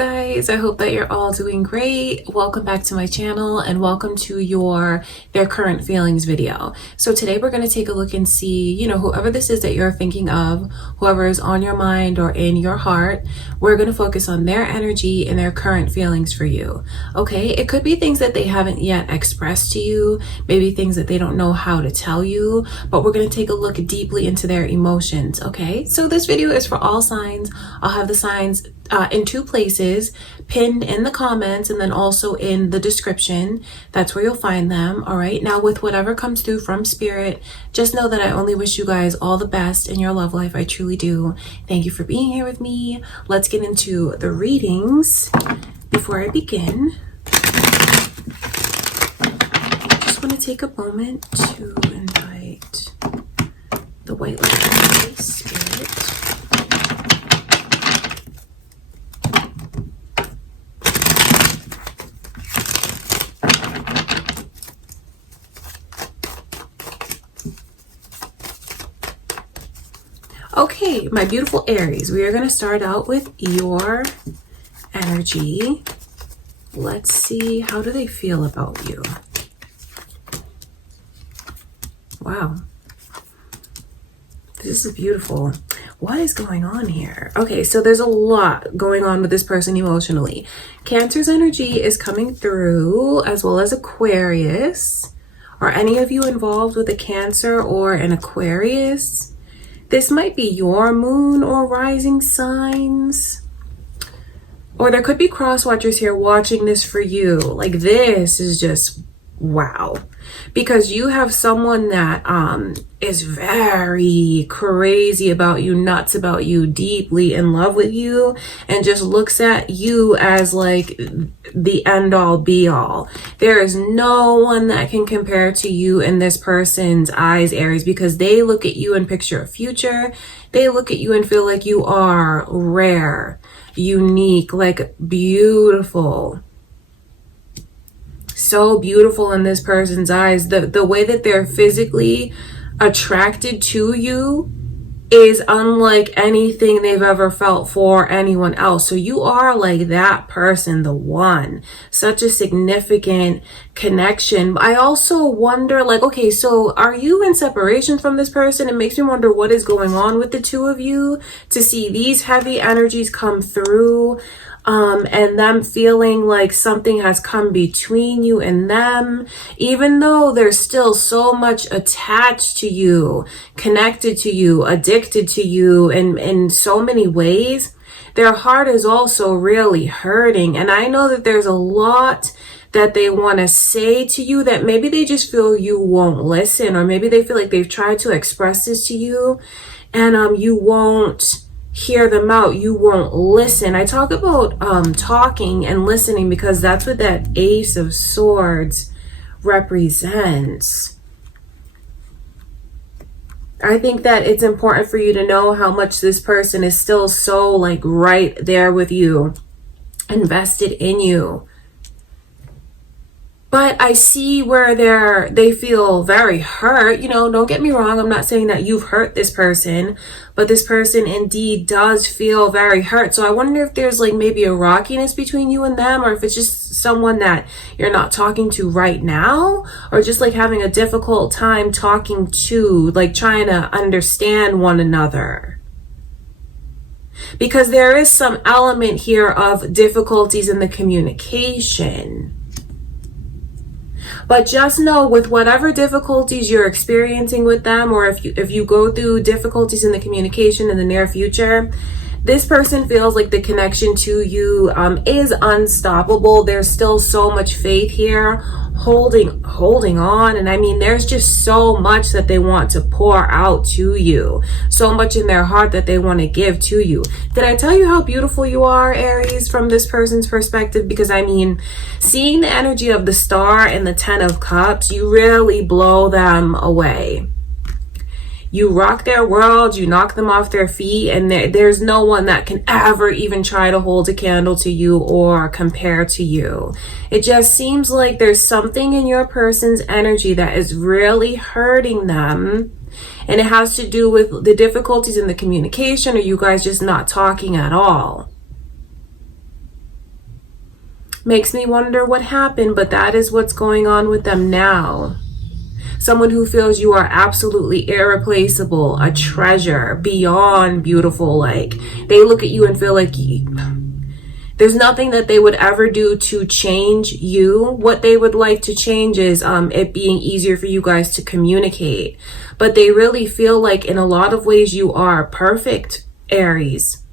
guys? I hope that you're all doing great. Welcome back to my channel and welcome to their current feelings video. So today we're going to take a look and see, whoever this is that you're thinking of, whoever is on your mind or in your heart, we're going to focus on their energy and their current feelings for you. Okay, it could be things that they haven't yet expressed to you, maybe things that they don't know how to tell you, but we're going to take a look deeply into their emotions. Okay, so this video is for all signs. I'll have the signs in two places, pinned in the comments and then also in the description. That's where you'll find them. All right, now with whatever comes through from spirit, just know that I only wish you guys all the best in your love life. I truly do. Thank you for being here with me. Let's get into the readings. Before I begin, I just want to take a moment to invite the white light of the Holy Spirit. Okay, my beautiful Aries, we are going to start out with your energy. Let's see, how do they feel about you? Wow. This is beautiful. What is going on here? Okay, so there's a lot going on with this person emotionally. Cancer's energy is coming through, as well as Aquarius. Are any of you involved with a Cancer or an Aquarius? This might be your moon or rising signs. Or there could be cross watchers here watching this for you. Like, this is just wow. Because you have someone that is very crazy about you, nuts about you, deeply in love with you, and just looks at you as like the end all be all. There is no one that can compare to you in this person's eyes, Aries, because they look at you and picture a future. They look at you and feel like you are rare, unique, like beautiful. So beautiful in this person's eyes. The way that they're physically attracted to you is unlike anything they've ever felt for anyone else. So you are like that person, the one. Such a significant connection. I also wonder, like, okay, so are you in separation from this person? It makes me wonder what is going on with the two of you to see these heavy energies come through. And them feeling like something has come between you and them, even though they're still so much attached to you, connected to you, addicted to you in so many ways. Their heart is also really hurting. And I know that there's a lot that they want to say to you that maybe they just feel you won't listen, or maybe they feel like they've tried to express this to you and you won't hear them out, you won't listen. I talk about talking and listening because that's what that Ace of Swords represents. I think that it's important for you to know how much this person is still so like right there with you, invested in you. But I see where they feel very hurt. Don't get me wrong. I'm not saying that you've hurt this person, but this person indeed does feel very hurt. So I wonder if there's like maybe a rockiness between you and them, or if it's just someone that you're not talking to right now, or just like having a difficult time talking to, like trying to understand one another. Because there is some element here of difficulties in the communication. But just know, with whatever difficulties you're experiencing with them, or if you go through difficulties in the communication in the near future, this person feels like the connection to you is unstoppable. There's still so much faith here, holding on. And I mean, there's just so much that they want to pour out to you, so much in their heart that they want to give to you. Did I tell you how beautiful you are, Aries, from this person's perspective? Because I mean, seeing the energy of the Star and the Ten of Cups, you really blow them away. You rock their world, you knock them off their feet, and there's no one that can ever even try to hold a candle to you or compare to you. It just seems like there's something in your person's energy that is really hurting them, and it has to do with the difficulties in the communication, or you guys just not talking at all. Makes me wonder what happened, but that is what's going on with them now. Someone who feels you are absolutely irreplaceable, a treasure, beyond beautiful. Like, they look at you and feel like there's nothing that they would ever do to change you. What they would like to change is it being easier for you guys to communicate. But they really feel like in a lot of ways you are perfect, Aries.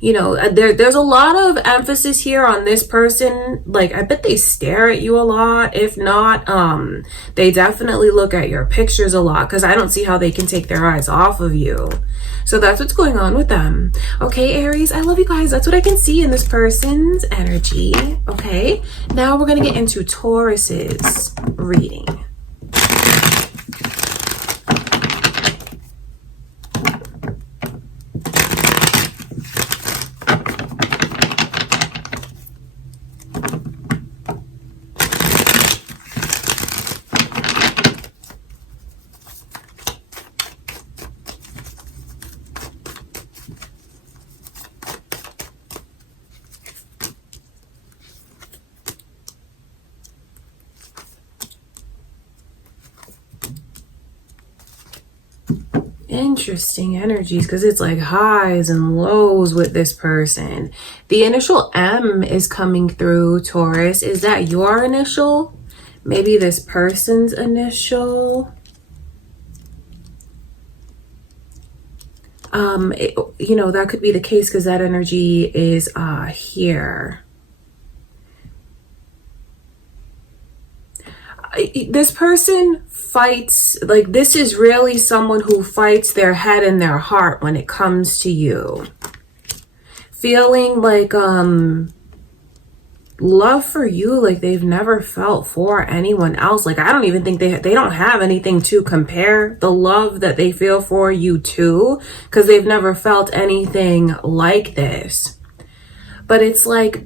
You know, there's a lot of emphasis here on this person. Like, I bet they stare at you a lot. If not, they definitely look at your pictures a lot, because I don't see how they can take their eyes off of you. So that's what's going on with them. Okay, Aries, I love you guys. That's what I can see in this person's energy. Okay, now we're going to get into Taurus's reading. Interesting energies, because it's like highs and lows with this person. The initial M is coming through, Taurus. Is that your initial? Maybe this person's initial? You know, that could be the case, because that energy is here. This person fights, like, this is really someone who fights their head and their heart when it comes to you. Feeling like love for you like they've never felt for anyone else. Like, I don't even think they don't have anything to compare the love that they feel for you to, because they've never felt anything like this. But it's like,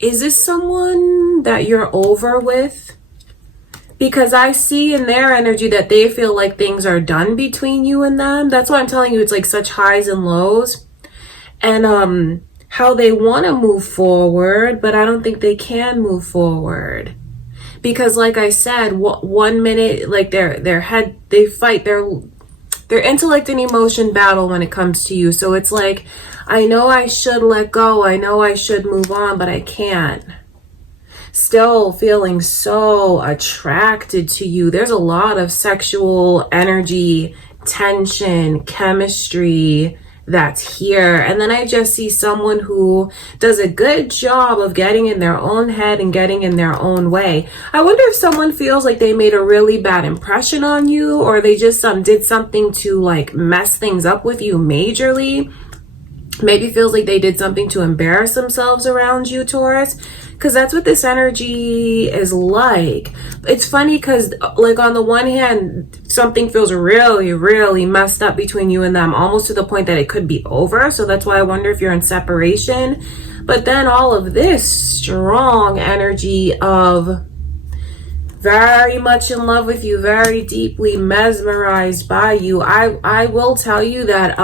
is this someone that you're over with? Because I see in their energy that they feel like things are done between you and them. That's why I'm telling you, it's like such highs and lows. And how they want to move forward, but I don't think they can move forward. Because like I said, 1 minute, like they fight their intellect and emotion battle when it comes to you. So it's like, I know I should let go. I know I should move on, but I can't. Still feeling so attracted to you. There's a lot of sexual energy, tension, chemistry that's here. And then I just see someone who does a good job of getting in their own head and getting in their own way. I wonder if someone feels like they made a really bad impression on you, or they just did something to like mess things up with you majorly. Maybe feels like they did something to embarrass themselves around you, Taurus, because that's what this energy is like. It's funny because, like, on the one hand, something feels really, really messed up between you and them, almost to the point that it could be over. So that's why I wonder if you're in separation. But then all of this strong energy of very much in love with you, very deeply mesmerized by you. I will tell you that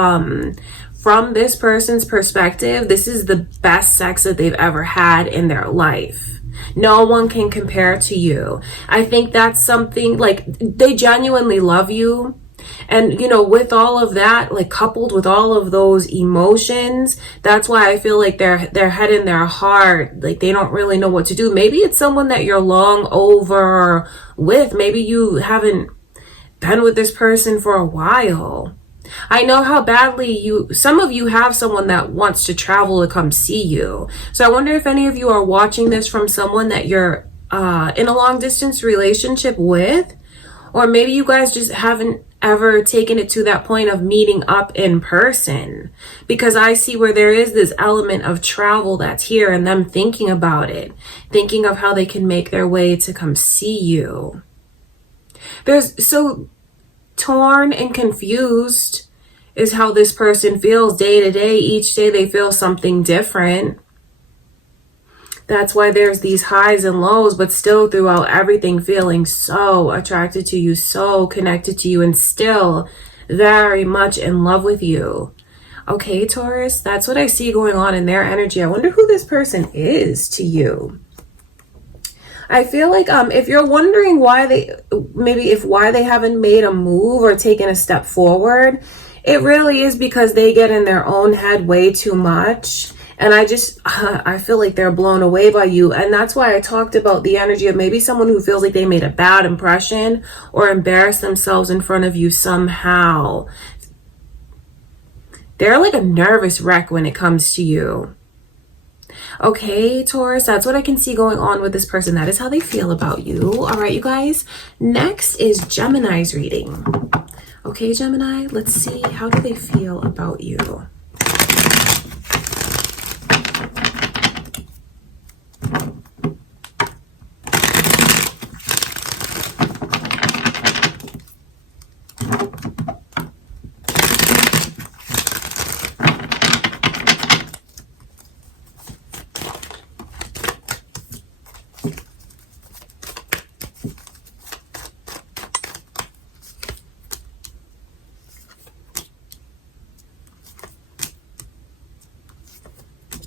from this person's perspective, this is the best sex that they've ever had in their life. No one can compare to you. I think that's something, like, they genuinely love you. And, you know, with all of that, like, coupled with all of those emotions, that's why I feel like their head and their heart, like, they don't really know what to do. Maybe it's someone that you're long over with. Maybe you haven't been with this person for a while. I know how badly some of you have someone that wants to travel to come see you. So I wonder if any of you are watching this from someone that you're in a long distance relationship with, or maybe you guys just haven't ever taken it to that point of meeting up in person, because I see where there is this element of travel that's here and them thinking about it, thinking of how they can make their way to come see you. There's so torn and confused is how this person feels day to day. Each day they feel something different. That's why there's these highs and lows, but still throughout everything feeling so attracted to you, so connected to you, and still very much in love with you. Okay, Taurus, that's what I see going on in their energy. I wonder who this person is to you. I feel like if you're wondering why they haven't made a move or taken a step forward, it really is because they get in their own head way too much. And I feel like they're blown away by you. And that's why I talked about the energy of maybe someone who feels like they made a bad impression or embarrassed themselves in front of you somehow. They're like a nervous wreck when it comes to you. Okay, Taurus, that's what I can see going on with this person. That is how they feel about you. All right, you guys. Next is Gemini's reading. Okay, Gemini, let's see. How do they feel about you?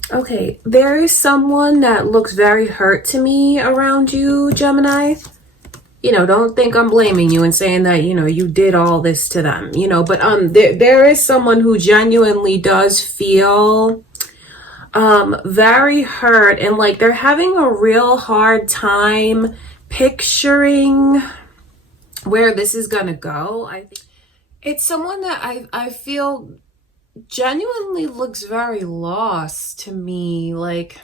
Okay, there is someone that looks very hurt to me around you, Gemini. Don't think I'm blaming you and saying that, you did all this to them, but there is someone who genuinely does feel very hurt, and like they're having a real hard time picturing where this is gonna go. I think it's someone that I feel genuinely looks very lost to me. Like,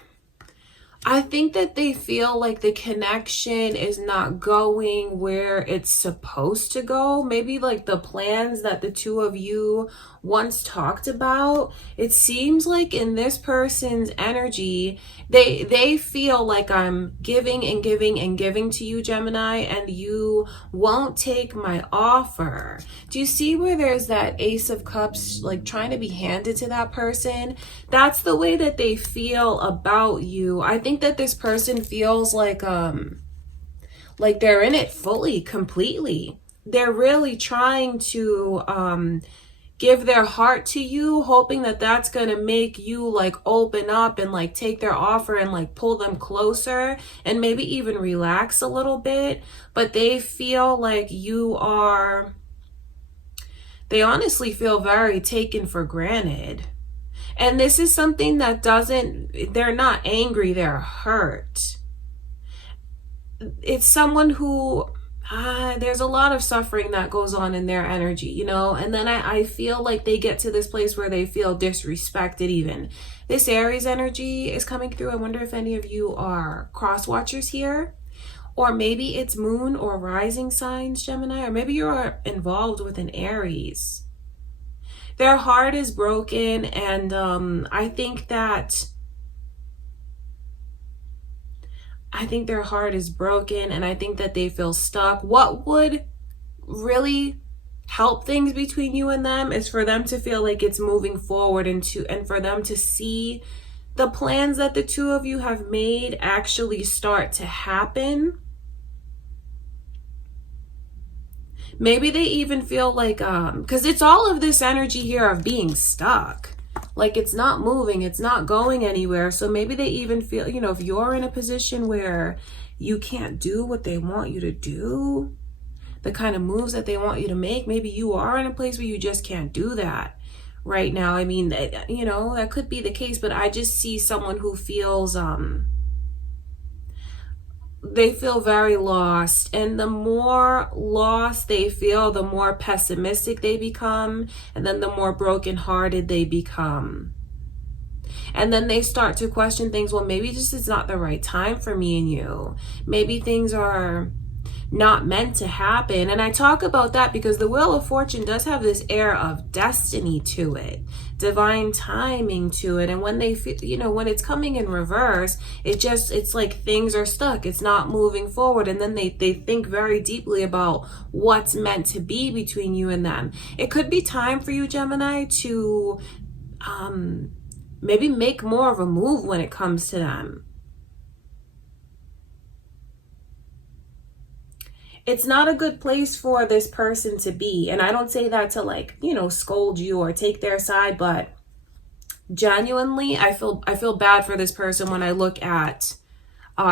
I think that they feel like the connection is not going where it's supposed to go. Maybe like the plans that the two of you once talked about. It seems like in this person's energy, they feel like I'm giving and giving and giving to you, Gemini, and you won't take my offer. Do you see where there's that Ace of Cups like trying to be handed to that person? That's the way that they feel about you. I think that this person feels like they're in it fully, completely. They're really trying to give their heart to you, hoping that that's going to make you like open up and like take their offer and like pull them closer and maybe even relax a little bit. But they feel like they honestly feel very taken for granted. And this is something that they're not angry, they're hurt. It's someone who, there's a lot of suffering that goes on in their energy, and then I feel like they get to this place where they feel disrespected even. This Aries energy is coming through. I wonder if any of you are cross watchers here, or maybe it's moon or rising signs, Gemini, or maybe you're involved with an Aries. Their heart is broken, and I think their heart is broken, and I think that they feel stuck. What would really help things between you and them is for them to feel like it's moving forward and for them to see the plans that the two of you have made actually start to happen. Maybe they even feel like, because it's all of this energy here of being stuck. Like it's not moving, it's not going anywhere. So maybe they even feel, if you're in a position where you can't do what they want you to do, the kind of moves that they want you to make, maybe you are in a place where you just can't do that right now. I mean, that could be the case, but I just see someone who feels, they feel very lost, and the more lost they feel, the more pessimistic they become, and then the more brokenhearted they become. And then they start to question things. Well, maybe this is not the right time for me and you. Maybe things are not meant to happen. And I talk about that because the Wheel of Fortune does have this air of destiny to it, divine timing to it. And when they feel, when it's coming in reverse, it's like things are stuck. It's not moving forward. And then they think very deeply about what's meant to be between you and them. It could be time for you, Gemini, to maybe make more of a move when it comes to them. It's not a good place for this person to be. And I don't say that to scold you or take their side, but Genuinely, I feel bad for this person when I look at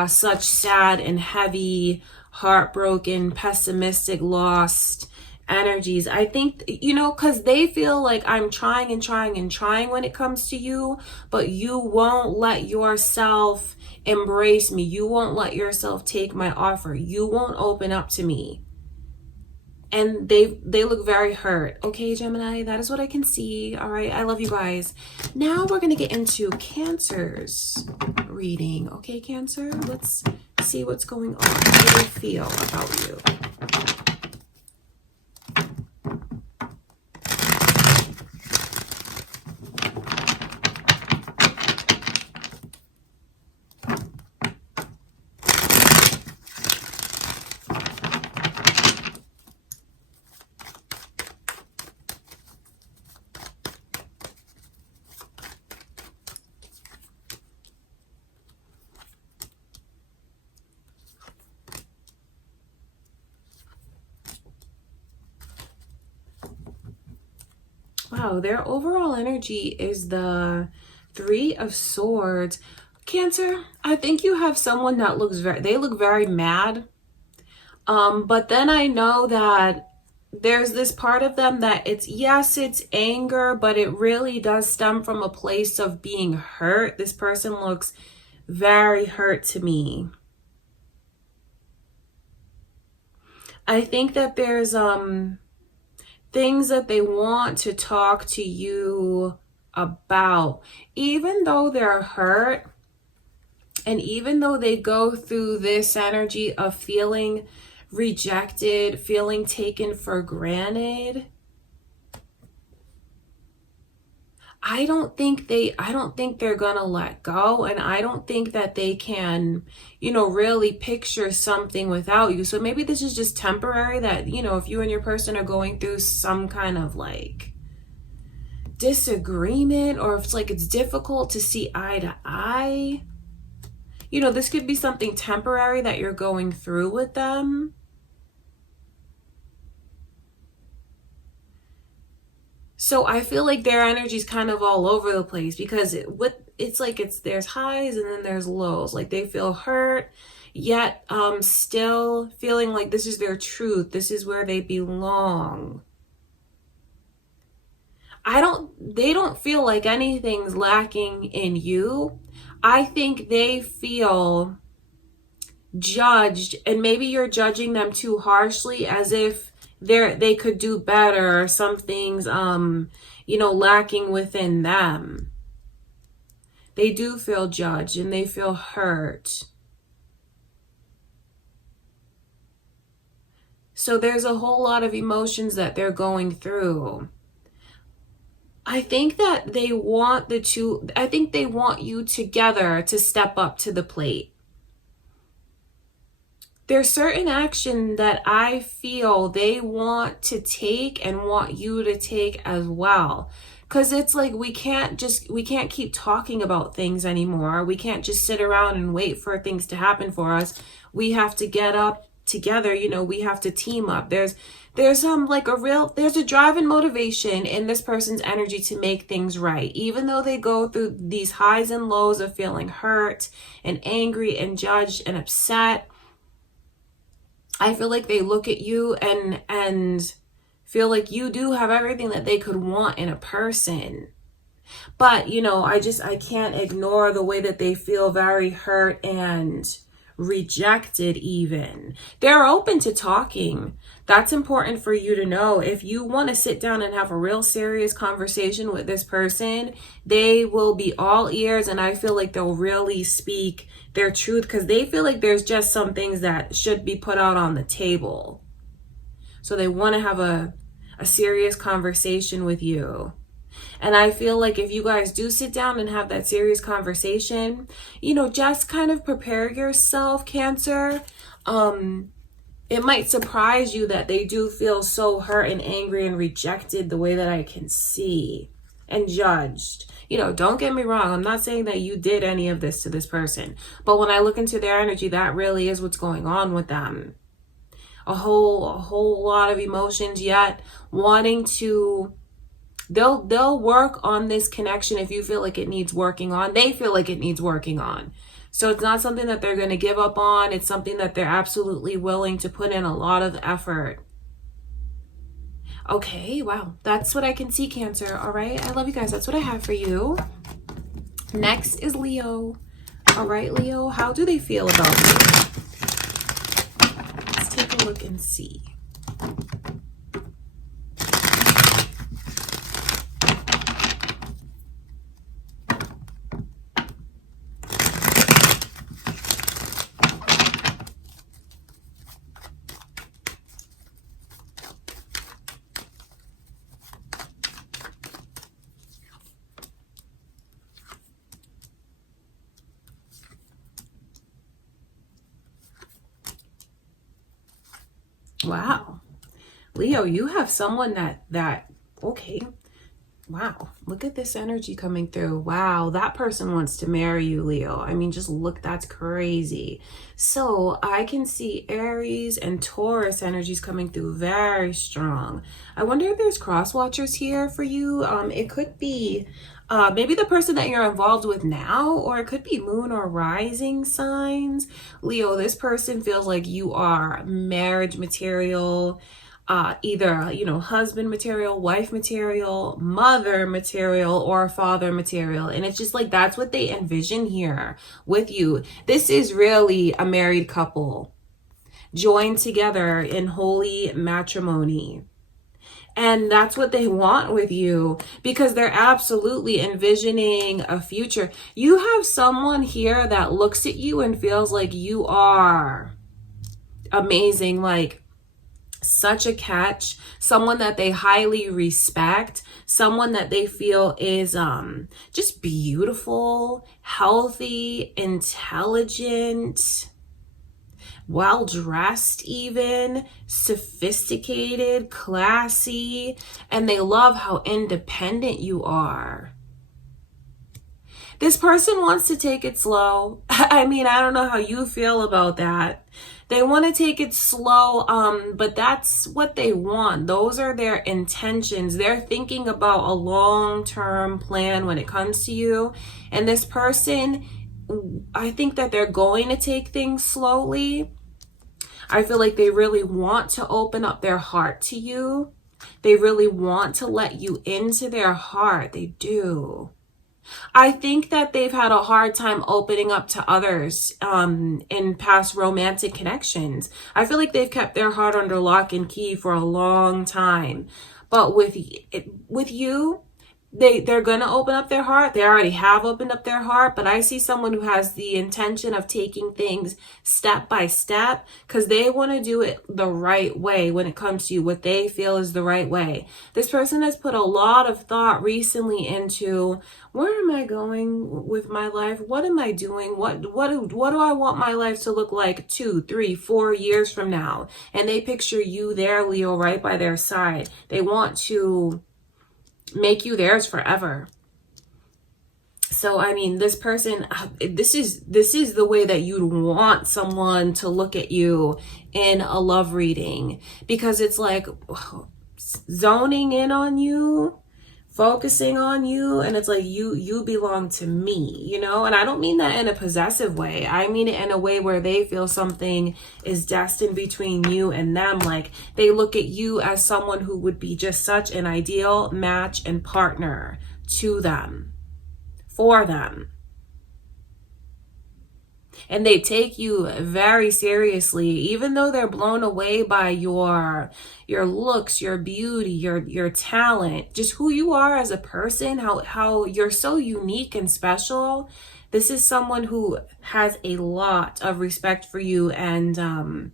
such sad and heavy, heartbroken, pessimistic, lost energies. I think, you know, because they feel like I'm trying and trying and trying when it comes to you, but you won't let yourself embrace me. You won't let yourself take my offer. You won't open up to me. And they look very hurt. Okay, Gemini, that is what I can see. All right, I love you guys. Now we're gonna get into Cancer's reading. Okay, Cancer, let's see what's going on. How do they feel about you? Wow, their overall energy is the Three of Swords. Cancer, I think you have someone that they look very mad. But then I know that there's this part of them that it's anger, but it really does stem from a place of being hurt. This person looks very hurt to me. I think that there's things that they want to talk to you about, even though they're hurt, and even though they go through this energy of feeling rejected, feeling taken for granted. I don't think they're gonna let go, and I don't think that they can, you know, really picture something without you. So maybe this is just temporary, that, you know, if you and your person are going through some kind of like disagreement, or if it's like it's difficult to see eye to eye, you know, this could be something temporary that you're going through with them. So I feel like their energy is kind of all over the place, because there's highs and then there's lows. Like they feel hurt, yet still feeling like this is their truth. This is where they belong. They don't feel like anything's lacking in you. I think they feel judged, and maybe you're judging them too harshly, as if they could do better, or something's you know, lacking within them. They do feel judged and they feel hurt. So there's a whole lot of emotions that they're going through. I think that they want you together to step up to the plate. There's certain action that I feel they want to take and want you to take as well. Because it's like we can't keep talking about things anymore. We can't just sit around and wait for things to happen for us. We have to get up together, you know, we have to team up. There's a drive and motivation in this person's energy to make things right. Even though they go through these highs and lows of feeling hurt and angry and judged and upset, I feel like they look at you and feel like you do have everything that they could want in a person. But, you know, I can't ignore the way that they feel very hurt and rejected even. They're open to talking. That's important for you to know. If you want to sit down and have a real serious conversation with this person, they will be all ears, and I feel like they'll really speak their truth, because they feel like there's just some things that should be put out on the table. So they want to have a serious conversation with you. And I feel like if you guys do sit down and have that serious conversation, you know, just kind of prepare yourself, Cancer. It might surprise you that they do feel so hurt and angry and rejected the way that I can see, and judged. You know, don't get me wrong. I'm not saying that you did any of this to this person. But when I look into their energy, that really is what's going on with them. A whole lot of emotions, yet wanting to They'll work on this connection if you feel like it needs working on. They feel like it needs working on. So it's not something that they're going to give up on. It's something that they're absolutely willing to put in a lot of effort. Okay, wow. That's what I can see, Cancer. All right. I love you guys. That's what I have for you. Next is Leo. All right, Leo. How do they feel about you? Let's take a look and see. Wow. Leo, you have someone okay. Wow. Look at this energy coming through. Wow. That person wants to marry you, Leo. I mean, just look, that's crazy. So I can see Aries and Taurus energies coming through very strong. I wonder if there's cross watchers here for you. It could be maybe the person that you're involved with now, or it could be moon or rising signs. Leo, this person feels like you are marriage material, either, you know, husband material, wife material, mother material, or father material. And it's just like, that's what they envision here with you. This is really a married couple joined together in holy matrimony. And that's what they want with you, because they're absolutely envisioning a future. You have someone here that looks at you and feels like you are amazing, like such a catch, someone that they highly respect, someone that they feel is just beautiful, healthy, intelligent, well-dressed, even sophisticated, classy, and they love how independent you are. This person wants to take it slow. I mean, I don't know how you feel about that. They want to take it slow, but that's what they want. Those are their intentions. They're thinking about a long-term plan when it comes to you. And this person, I think that they're going to take things slowly. I feel like they really want to open up their heart to you. They really want to let you into their heart. They do. I think that they've had a hard time opening up to others in past romantic connections. I feel like they've kept their heart under lock and key for a long time. But with you, they're going to open up their heart. They already have opened up their heart, but I see someone who has the intention of taking things step by step, because they want to do it the right way when it comes to you, what they feel is the right way. This person has put a lot of thought recently into, where am I going with my life? What am I doing? What do I want my life to look like 2, 3, 4 years from now? And they picture you there, Leo, right by their side. They want to make you theirs forever. So, I mean, this person, this is the way that you'd want someone to look at you in a love reading, because it's like zoning in on you, focusing on you, and it's like you belong to me, you know? And I don't mean that in a possessive way. I mean it in a way where they feel something is destined between you and them. Like, they look at you as someone who would be just such an ideal match and partner to them, for them. And they take you very seriously, even though they're blown away by your looks, your beauty, your talent, just who you are as a person, how you're so unique and special. This is someone who has a lot of respect for you, and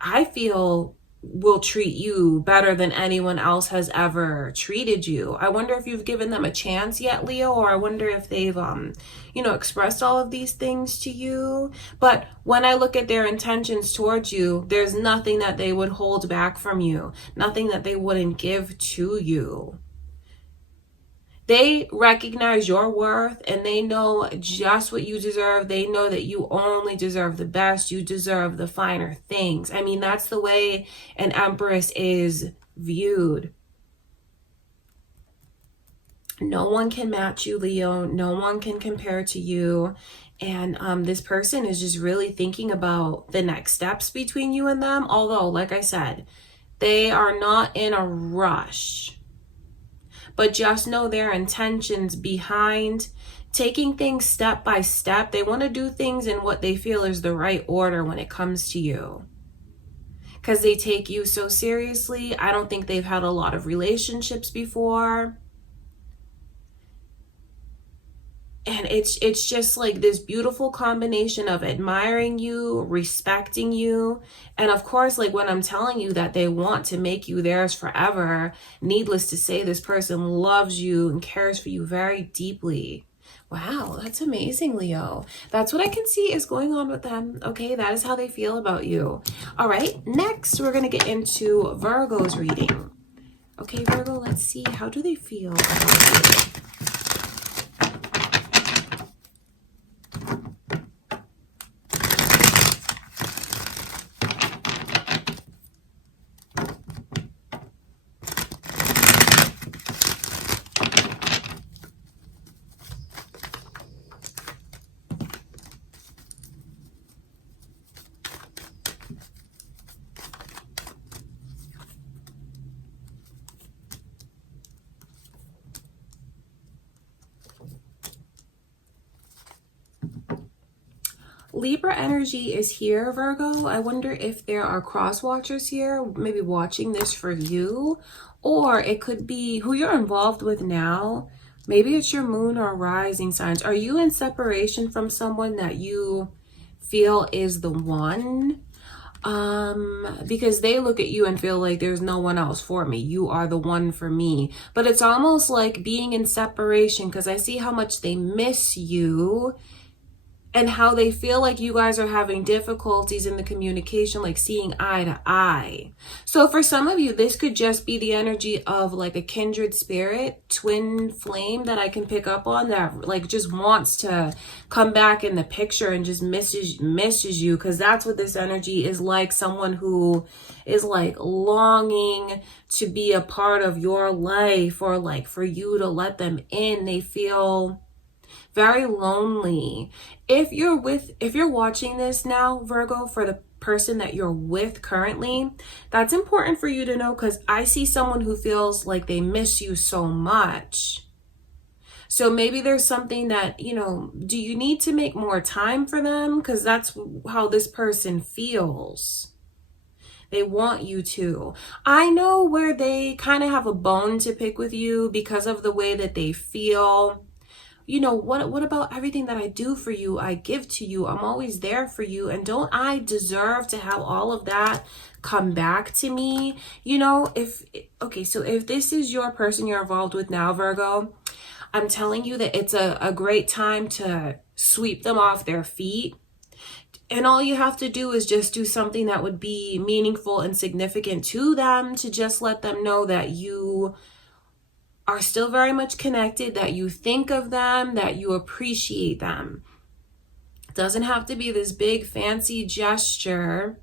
I feel will treat you better than anyone else has ever treated you. I wonder if you've given them a chance yet, Leo, or I wonder if they've, expressed all of these things to you. But when I look at their intentions towards you, there's nothing that they would hold back from you, nothing that they wouldn't give to you. They recognize your worth, and they know just what you deserve. They know that you only deserve the best. You deserve the finer things. I mean, that's the way an empress is viewed. No one can match you, Leo. No one can compare to you. And this person is just really thinking about the next steps between you and them. Although, like I said, they are not in a rush. But just know their intentions behind taking things step by step. They want to do things in what they feel is the right order when it comes to you. Because they take you so seriously. I don't think they've had a lot of relationships before. And it's just like this beautiful combination of admiring you, respecting you. And of course, like when I'm telling you that they want to make you theirs forever, needless to say, this person loves you and cares for you very deeply. Wow, that's amazing, Leo. That's what I can see is going on with them. Okay, that is how they feel about you. All right, next we're going to get into Virgo's reading. Okay, Virgo, let's see. How do they feel about you? Libra energy is here, Virgo. I wonder if there are cross watchers here, maybe watching this for you, or it could be who you're involved with now. Maybe it's your moon or rising signs. Are you in separation from someone that you feel is the one? Because they look at you and feel like there's no one else for me. You are the one for me. But it's almost like being in separation, because I see how much they miss you and how they feel like you guys are having difficulties in the communication, like seeing eye to eye. So for some of you, this could just be the energy of like a kindred spirit, twin flame that I can pick up on, that like just wants to come back in the picture and just misses you, because that's what this energy is like. Someone who is like longing to be a part of your life, or like for you to let them in. They feel very lonely. If you're watching this now, Virgo, for the person that you're with currently, that's important for you to know, because I see someone who feels like they miss you so much. So maybe there's something that, do you need to make more time for them? Because that's how this person feels. They want you to. I know where they kind of have a bone to pick with you because of the way that they feel. What about everything that I do for you? I give to you. I'm always there for you. And don't I deserve to have all of that come back to me? So if this is your person you're involved with now, Virgo, I'm telling you that it's a great time to sweep them off their feet. And all you have to do is just do something that would be meaningful and significant to them, to just let them know that you are still very much connected, that you think of them, that you appreciate them. It doesn't have to be this big fancy gesture,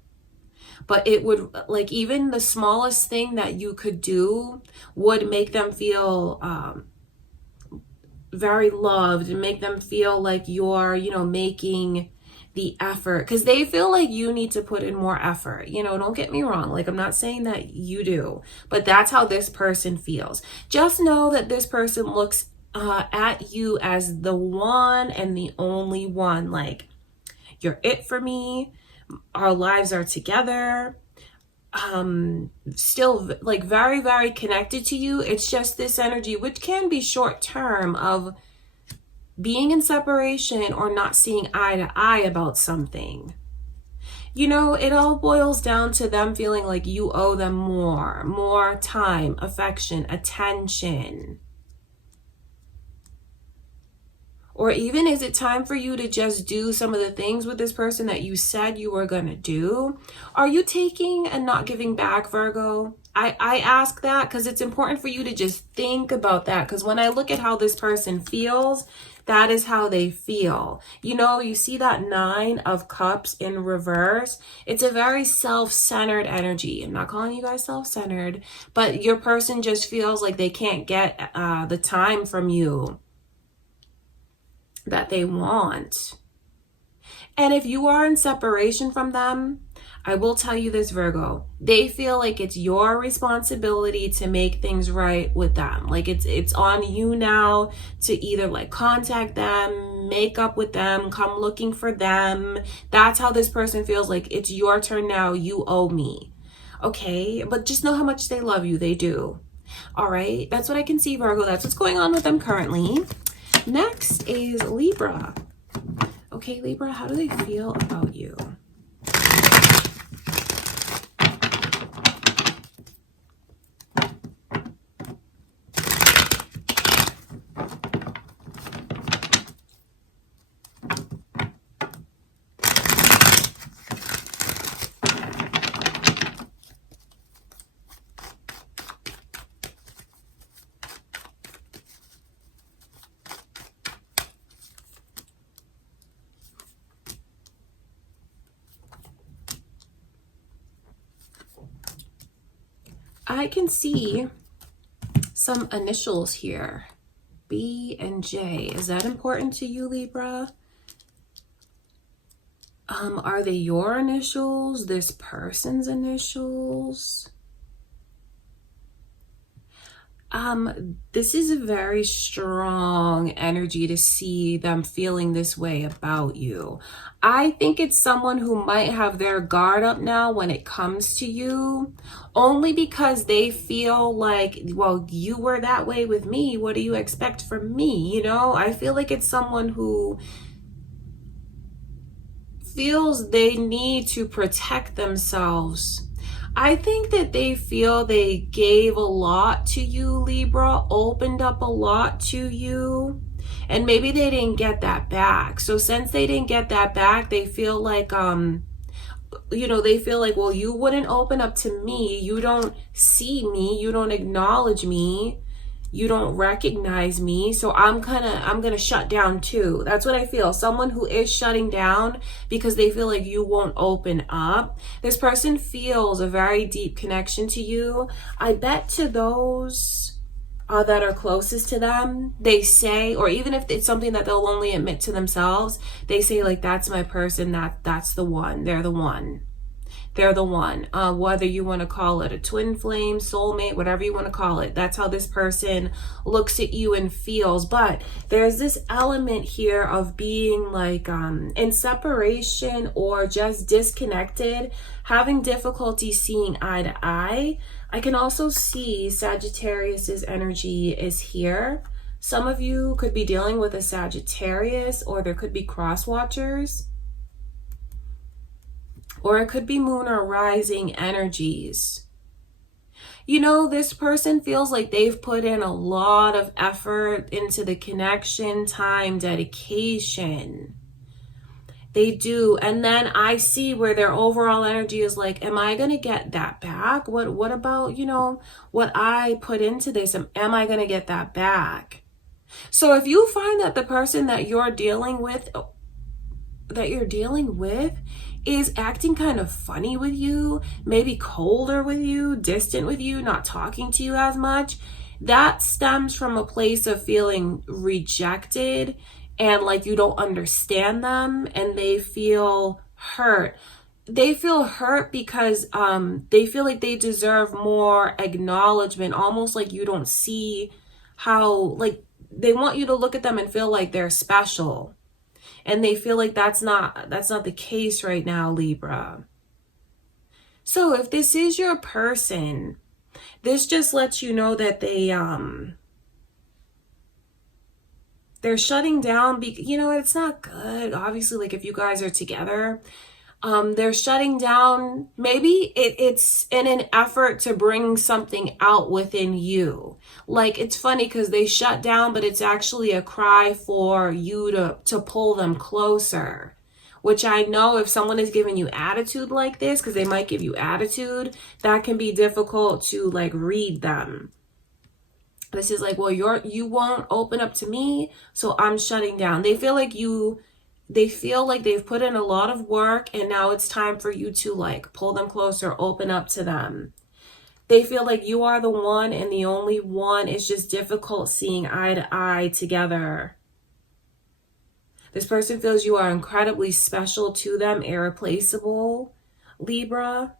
but it would, like, even the smallest thing that you could do would make them feel very loved, and make them feel like you're, making the effort, because they feel like you need to put in more effort. Don't get me wrong. Like, I'm not saying that you do, but that's how this person feels. Just know that this person looks at you as the one and the only one. Like, you're it for me. Our lives are together. Still like very, very connected to you. It's just this energy, which can be short term, of being in separation or not seeing eye to eye about something. It all boils down to them feeling like you owe them more time, affection, attention. Or even, is it time for you to just do some of the things with this person that you said you were going to do? Are you taking and not giving back, Virgo? I ask that because it's important for you to just think about that. Because when I look at how this person feels, that is how they feel. You know, you see that 9 of Cups in reverse. It's a very self-centered energy. I'm not calling you guys self-centered, but your person just feels like they can't get the time from you that they want. And if you are in separation from them, I will tell you this, Virgo, they feel like it's your responsibility to make things right with them. Like it's on you now to either like contact them, make up with them, come looking for them. That's how this person feels. Like it's your turn now. You owe me. Okay. But just know how much they love you. They do. All right. That's what I can see, Virgo. That's what's going on with them currently. Next is Libra. Okay, Libra, how do they feel about you? I can see some initials here, B and J. Is that important to you, Libra? Are they your initials? This person's initials? This is a very strong energy to see them feeling this way about you. I think it's someone who might have their guard up now when it comes to you, only because they feel like, well, you were that way with me. What do you expect from me? You know, I feel like it's someone who feels they need to protect themselves. I think that they feel they gave a lot to you, Libra, opened up a lot to you, and maybe they didn't get that back. So since they didn't get that back, they feel like, you know, they feel like, well, you wouldn't open up to me. You don't see me. You don't acknowledge me. You don't recognize me, so I'm gonna shut down too. That's what I feel. Someone who is shutting down because they feel like you won't open up. This person feels a very deep connection to you. I bet to those that are closest to them, they say, or even if it's something that they'll only admit to themselves, they say like, that's my person, that's the one. They're the one. They're the one. Whether you want to call it a twin flame, soulmate, whatever you want to call it. That's how this person looks at you and feels. But there's this element here of being like in separation or just disconnected, having difficulty seeing eye to eye. I can also see Sagittarius's energy is here. Some of you could be dealing with a Sagittarius, or there could be cross watchers. Or it could be moon or rising energies. You know, this person feels like they've put in a lot of effort into the connection, time, dedication. They do. And then I see where their overall energy is like, am I going to get that back? What about, you know, what I put into this? Am I going to get that back? So if you find that the person that you're dealing with is acting kind of funny with you, maybe colder with you, distant with you, not talking to you as much, that stems from a place of feeling rejected and like you don't understand them, and they feel hurt. They feel hurt because they feel like they deserve more acknowledgement, almost like you don't see how, like they want you to look at them and feel like they're special. And they feel like that's not the case right now, Libra. So if this is your person, this just lets you know that they're shutting down because, you know, it's not good. Obviously, like if you guys are together, they're shutting down. Maybe it's in an effort to bring something out within you. Like it's funny because they shut down, but it's actually a cry for you to pull them closer, which I know if someone is giving you attitude like this, because they might give you attitude, that can be difficult to like read them. This is like, well, you won't open up to me, so I'm shutting down. They feel like they've put in a lot of work, and now it's time for you to like pull them closer, open up to them. They feel like you are the one and the only one. It's just difficult seeing eye to eye together. This person feels you are incredibly special to them, irreplaceable, Libra.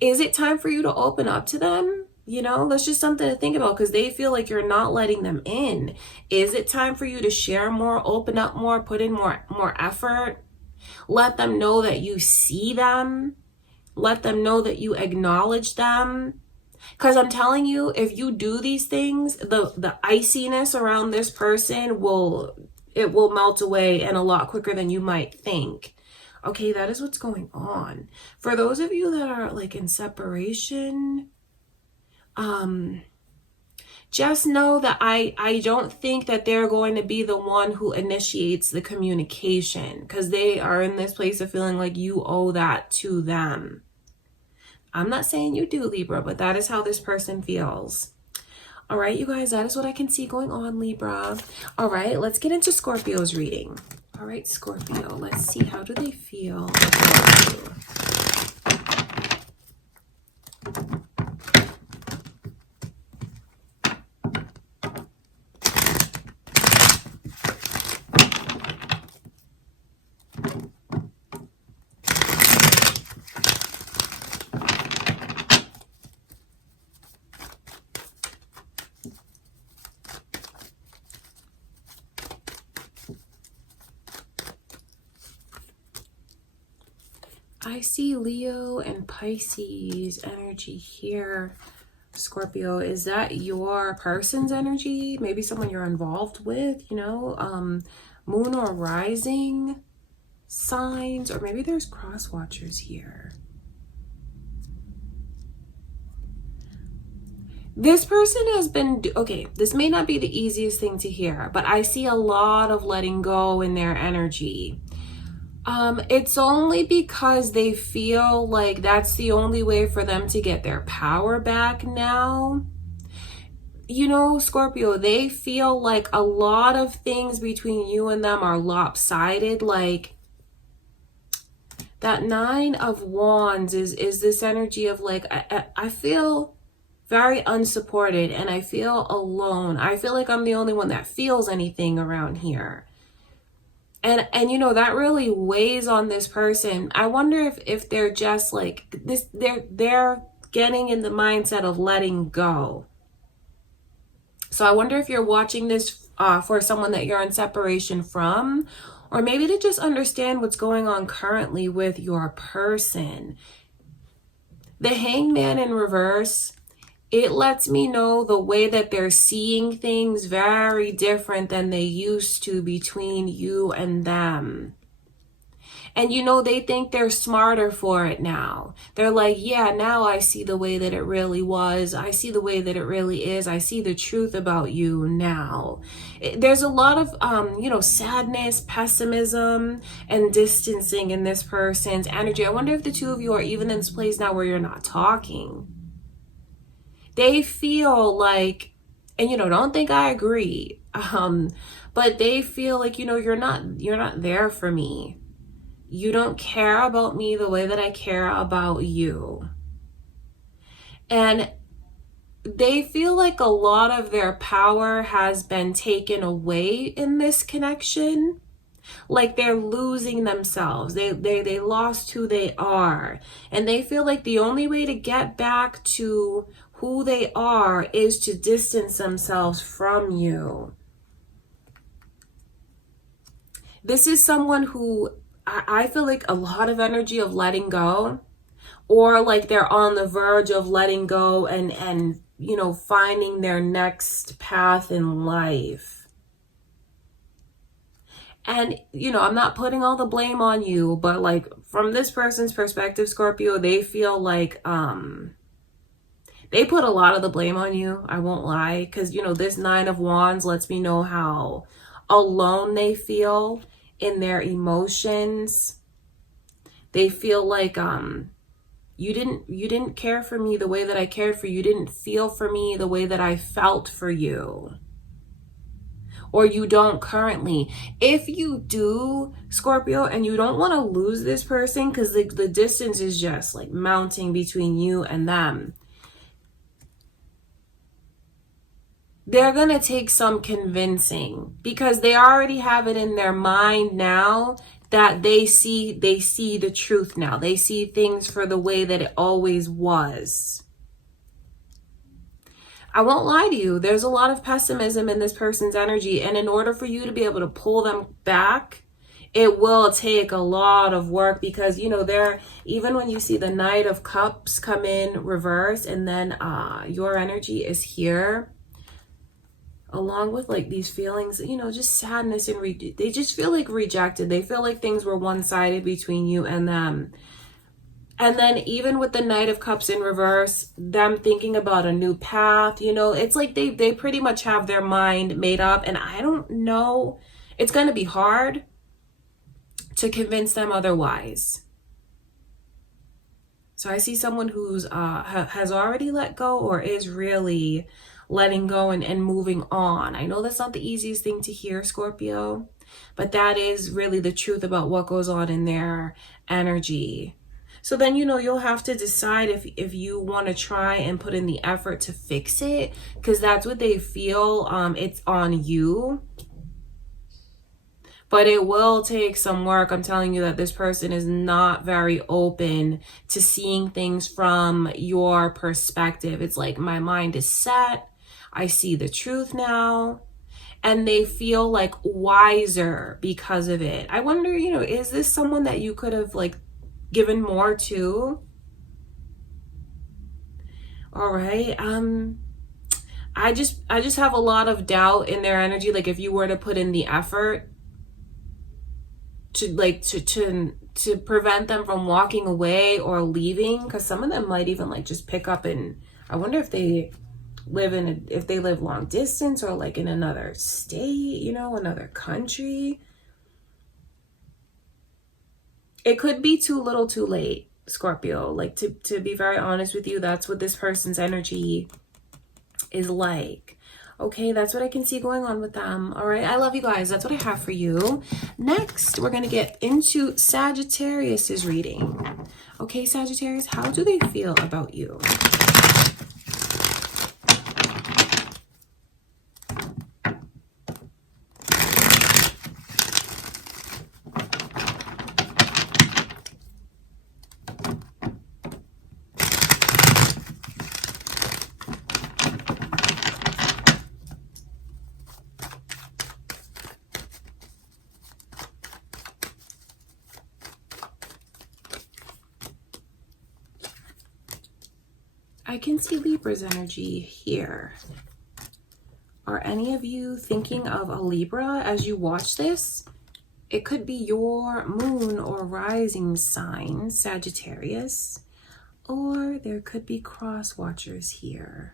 Is it time for you to open up to them? You know, that's just something to think about, because they feel like you're not letting them in. Is it time for you to share more, open up more, put in more effort? Let them know that you see them. Let them know that you acknowledge them. Because I'm telling you, if you do these things, the iciness around this person will melt away, and a lot quicker than you might think. Okay, that is what's going on. For those of you that are like in separation, just know that I don't think that they're going to be the one who initiates the communication, because they are in this place of feeling like you owe that to them. I'm not saying you do, Libra, but that is how this person feels. All right, you guys, that is what I can see going on, Libra. All right, let's get into Scorpio's reading. All right, Scorpio, let's see, how do they feel? I see Leo and Pisces energy here. Scorpio, is that your person's energy? Maybe someone you're involved with, you know, moon or rising signs, or maybe there's cross watchers here. This person has been, okay, this may not be the easiest thing to hear, but I see a lot of letting go in their energy. It's only because they feel like that's the only way for them to get their power back now. You know, Scorpio, they feel like a lot of things between you and them are lopsided. Like that Nine of Wands is this energy of like, I feel very unsupported, and I feel alone. I feel like I'm the only one that feels anything around here. And you know, that really weighs on this person. I wonder if they're just like this, they're getting in the mindset of letting go. So I wonder if you're watching this for someone that you're in separation from, or maybe to just understand what's going on currently with your person. The Hangman in reverse, it lets me know the way that they're seeing things very different than they used to between you and them. And you know, they think they're smarter for it now. They're like, yeah, now I see the way that it really was. I see the way that it really is. I see the truth about you now. There's a lot of, you know, sadness, pessimism, and distancing in this person's energy. I wonder if the two of you are even in this place now where you're not talking. They feel like, and you know, don't think I agree, but they feel like, you know, you're not there for me. You don't care about me the way that I care about you. And they feel like a lot of their power has been taken away in this connection. Like they're losing themselves. They lost who they are. And they feel like the only way to get back to who they are is to distance themselves from you. This is someone who I feel like a lot of energy of letting go, or like they're on the verge of letting go and you know, finding their next path in life. And, you know, I'm not putting all the blame on you, but like from this person's perspective, Scorpio, they feel like, they put a lot of the blame on you. I won't lie. Cause you know, this Nine of Wands lets me know how alone they feel in their emotions. They feel like you didn't care for me the way that I cared for you. You didn't feel for me the way that I felt for you. Or you don't currently. If you do, Scorpio, and you don't want to lose this person because the distance is just like mounting between you and them, they're going to take some convincing, because they already have it in their mind now that they see the truth now. They see things for the way that it always was. I won't lie to you, there's a lot of pessimism in this person's energy, and in order for you to be able to pull them back, it will take a lot of work, because you know, they're, even when you see the Knight of Cups come in reverse, and then your energy is here, along with like these feelings, you know, just sadness, and they just feel like rejected. They feel like things were one-sided between you and them. And then even with the Knight of Cups in reverse, them thinking about a new path, you know, it's like they pretty much have their mind made up. And I don't know, it's going to be hard to convince them otherwise. So I see someone who's has already let go, or is really letting go and moving on. I know that's not the easiest thing to hear, Scorpio, but that is really the truth about what goes on in their energy. So then, you know, you'll have to decide if you want to try and put in the effort to fix it, because that's what they feel. It's on you. But it will take some work. I'm telling you that this person is not very open to seeing things from your perspective. It's like, my mind is set. I see the truth now. And they feel like wiser because of it. I wonder, you know, is this someone that you could have like given more to? All right. I just have a lot of doubt in their energy. Like, if you were to put in the effort to like to prevent them from walking away or leaving, because some of them might even like just pick up, and I wonder if they live long distance, or like in another state, you know, another country. It could be too little too late, Scorpio. Like, to be very honest with you, that's what this person's energy is like. Okay, that's what I can see going on with them. All right, I love you guys. That's what I have for you. Next, we're going to get into Sagittarius's reading. Okay, Sagittarius, how do they feel about you? I can see Libra's energy here. Are any of you thinking of a Libra as you watch this? It could be your moon or rising sign, Sagittarius, or there could be cross watchers here.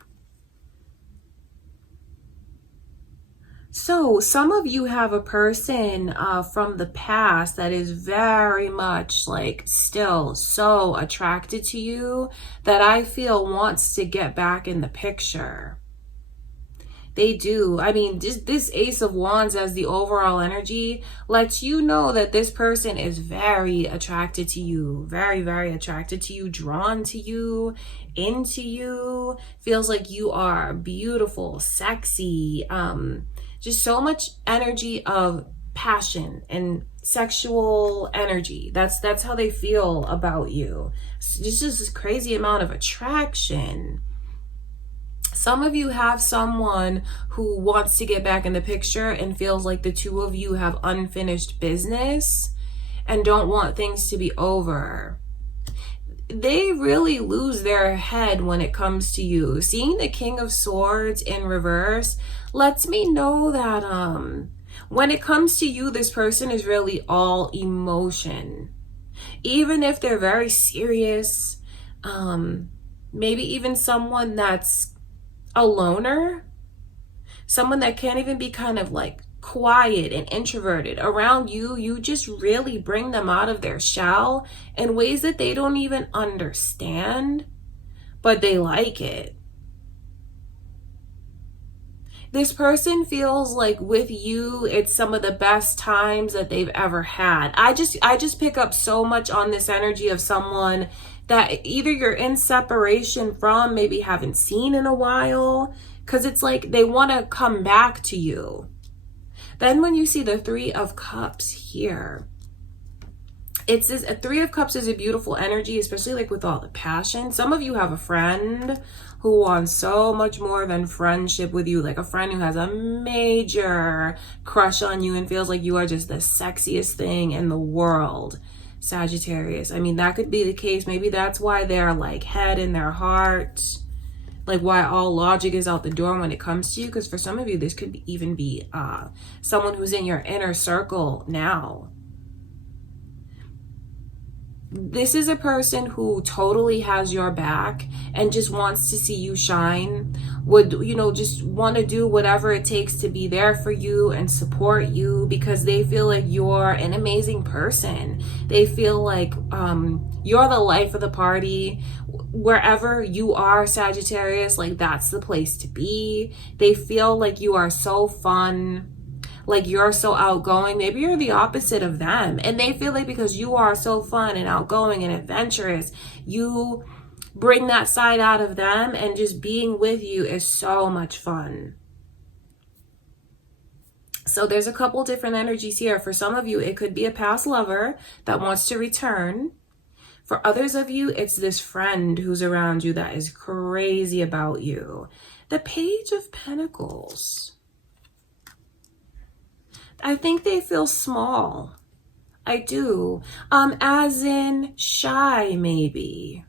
So some of you have a person from the past that is very much like still so attracted to you that I feel wants to get back in the picture. They do. I mean, this Ace of Wands as the overall energy lets you know that this person is very attracted to you, very, very attracted to you, drawn to you, into you, feels like you are beautiful, sexy, just so much energy of passion and sexual energy. That's how they feel about you. It's just this crazy amount of attraction. Some of you have someone who wants to get back in the picture and feels like the two of you have unfinished business and don't want things to be over. They really lose their head when it comes to you. Seeing the King of Swords in reverse lets me know that when it comes to you, this person is really all emotion. Even if they're very serious, maybe even someone that's a loner, someone that can't even be kind of like quiet and introverted. Around you, you just really bring them out of their shell in ways that they don't even understand, but they like it. This person feels like with you, it's some of the best times that they've ever had. I just pick up so much on this energy of someone that either you're in separation from, maybe haven't seen in a while, because it's like they want to come back to you. Then when you see the Three of Cups here, it's this, a Three of Cups is a beautiful energy, especially like with all the passion. Some of you have a friend who wants so much more than friendship with you, like a friend who has a major crush on you and feels like you are just the sexiest thing in the world. Sagittarius. I mean, that could be the case. Maybe that's why they're like head in their heart, like why all logic is out the door when it comes to you. Because for some of you, this could even be someone who's in your inner circle now. This is a person who totally has your back and just wants to see you shine, would, you know, just want to do whatever it takes to be there for you and support you, because they feel like you're an amazing person. They feel like you're the life of the party. Wherever you are, Sagittarius, like that's the place to be. They feel like you are so fun, like you're so outgoing. Maybe you're the opposite of them, and they feel like because you are so fun and outgoing and adventurous, you bring that side out of them, and just being with you is so much fun. So there's a couple different energies here. For some of you, it could be a past lover that wants to return. For others of you, it's this friend who's around you that is crazy about you. The Page of Pentacles. I think they feel small. I do. As in shy, maybe.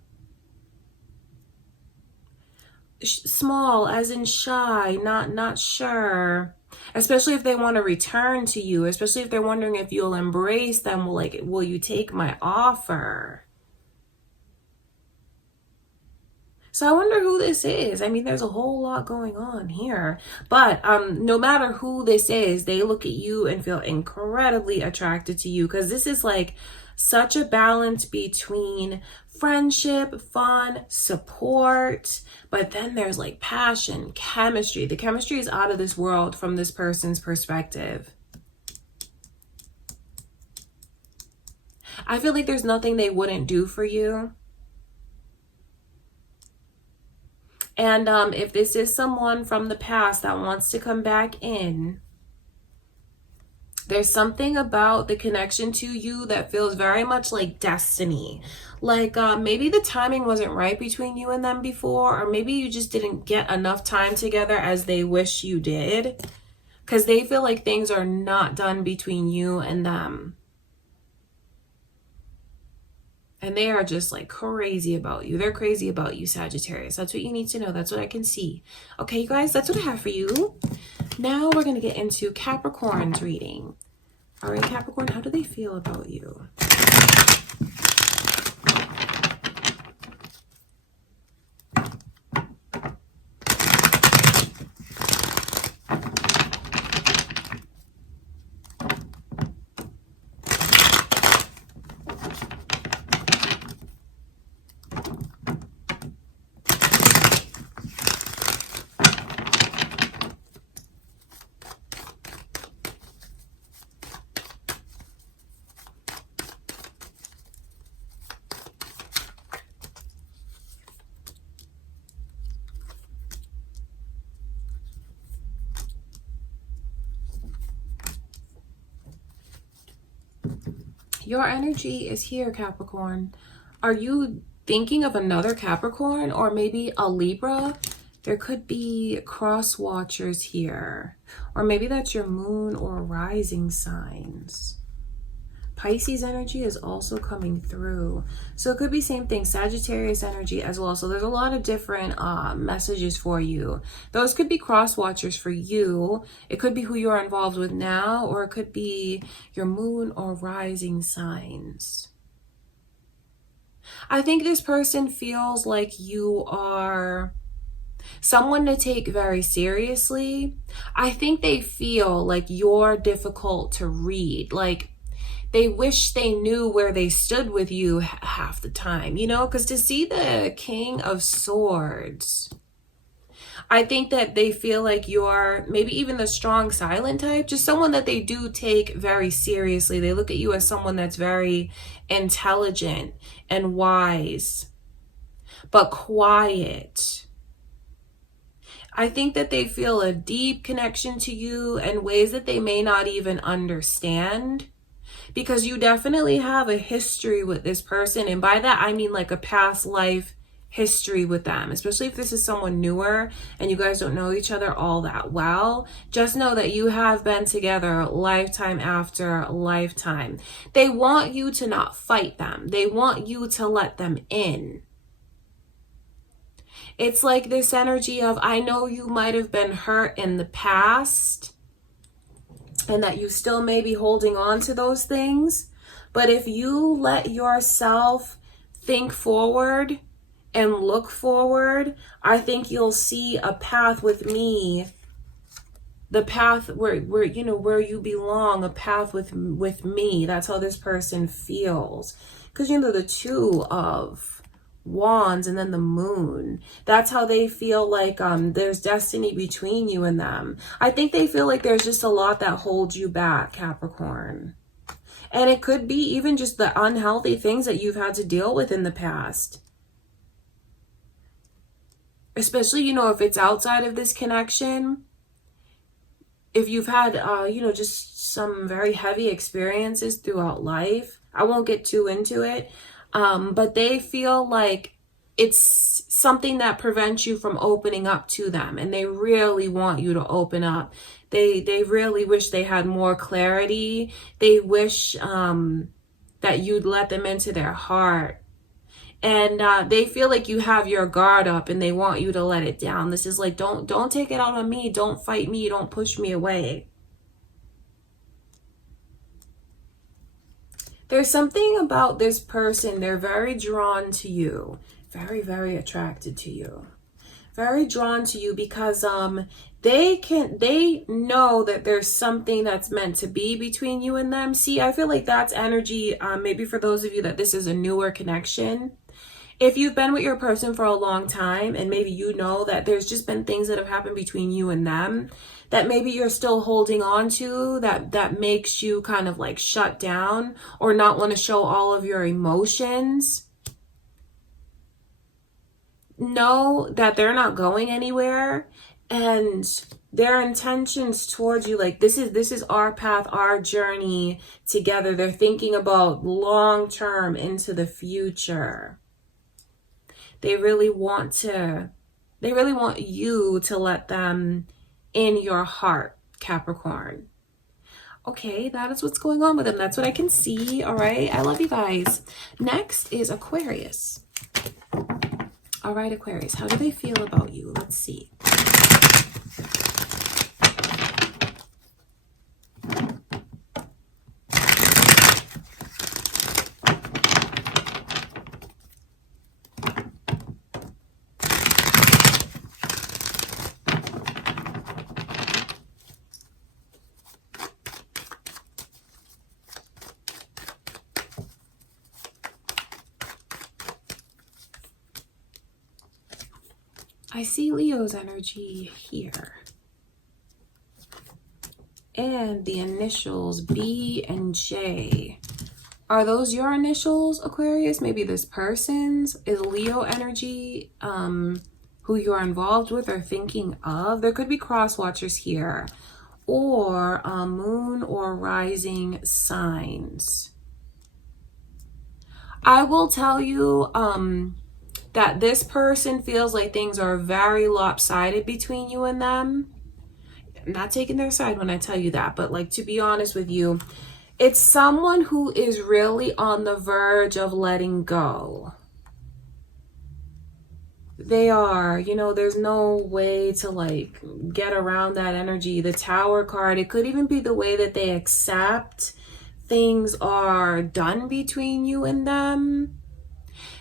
Small, as in shy, not sure. Especially if they want to return to you. Especially if they're wondering if you'll embrace them. Will you take my offer? So I wonder who this is. I mean, there's a whole lot going on here. But no matter who this is, they look at you and feel incredibly attracted to you, because this is like such a balance between friendship, fun, support, but then there's like passion, chemistry. The chemistry is out of this world from this person's perspective. I feel like there's nothing they wouldn't do for you. And if this is someone from the past that wants to come back in, there's something about the connection to you that feels very much like destiny. Like maybe the timing wasn't right between you and them before, or maybe you just didn't get enough time together as they wish you did, because they feel like things are not done between you and them. And they are just like crazy about you. They're crazy about you, Sagittarius. That's what you need to know. That's what I can see. Okay, you guys, that's what I have for you. Now we're going to get into Capricorn's reading. All right, Capricorn, how do they feel about you? Your energy is here, Capricorn. Are you thinking of another Capricorn or maybe a Libra? There could be cross watchers here. Or maybe that's your moon or rising signs. Pisces energy is also coming through. So it could be same thing, Sagittarius energy as well. So there's a lot of different messages for you. Those could be cross watchers for you. It could be who you're involved with now, or it could be your moon or rising signs. I think this person feels like you are someone to take very seriously. I think they feel like you're difficult to read. Like they wish they knew where they stood with you half the time, you know, because to see the King of Swords, I think that they feel like you're maybe even the strong silent type, just someone that they do take very seriously. They look at you as someone that's very intelligent and wise, but quiet. I think that they feel a deep connection to you in ways that they may not even understand, because you definitely have a history with this person. And by that, I mean like a past life history with them, especially if this is someone newer and you guys don't know each other all that well. Just know that you have been together lifetime after lifetime. They want you to not fight them. They want you to let them in. It's like this energy of, I know you might have been hurt in the past and that you still may be holding on to those things. But if you let yourself think forward and look forward, I think you'll see a path with me, the path where you know, where you belong, a path with me. That's how this person feels. Because, you know, the Two of Wands and then the Moon, that's how they feel like there's destiny between you and them. I think they feel like there's just a lot that holds you back, Capricorn. And it could be even just the unhealthy things that you've had to deal with in the past. Especially, you know, if it's outside of this connection, if you've had, you know, just some very heavy experiences throughout life. I won't get too into it, but they feel like it's something that prevents you from opening up to them, and they really want you to open up. They really wish they had more clarity. They wish that you'd let them into their heart. And they feel like you have your guard up and they want you to let it down. This is like, don't take it out on me. Don't fight me. Don't push me away. There's something about this person. They're very drawn to you. Very, very attracted to you. Very drawn to you because they know that there's something that's meant to be between you and them. See, I feel like that's energy, maybe for those of you that this is a newer connection. If you've been with your person for a long time and maybe you know that there's just been things that have happened between you and them that maybe you're still holding on to, that makes you kind of like shut down or not want to show all of your emotions, know that they're not going anywhere, and their intentions towards you, like this is our path, our journey together. They're thinking about long term into the future. They really want you to let them in your heart, Capricorn. Okay, that is what's going on with them. That's what I can see. All right, I love you guys. Next is Aquarius. All right, Aquarius, how do they feel about you? Let's see. I see Leo's energy here. And the initials B and J. Are those your initials, Aquarius? Maybe this person's? Is Leo energy who you're involved with or thinking of? There could be cross watchers here. Or moon or rising signs. I will tell you that this person feels like things are very lopsided between you and them. I'm not taking their side when I tell you that, but like, to be honest with you, it's someone who is really on the verge of letting go. They are, you know, there's no way to like get around that energy. The Tower card, it could even be the way that they accept things are done between you and them.